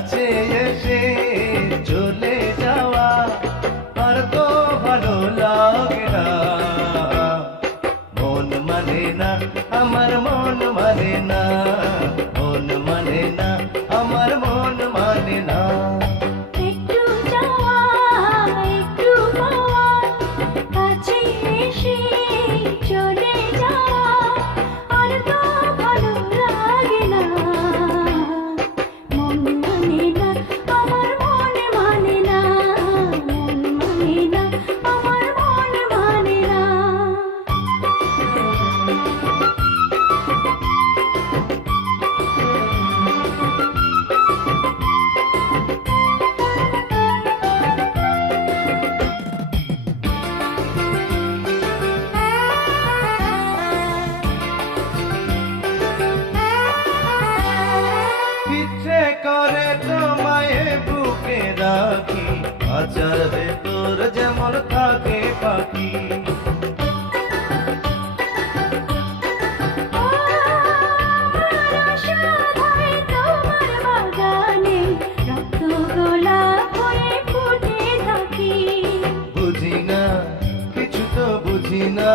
কাছে এসে চলে যাওয়া আর তো ভালো লাগে না। মন মানে না, আমার মন মানে না। খাঁচার ভেতর যেমন থাকে পাখি। বুঝি না কিছু তো বুঝি না।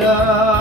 enough.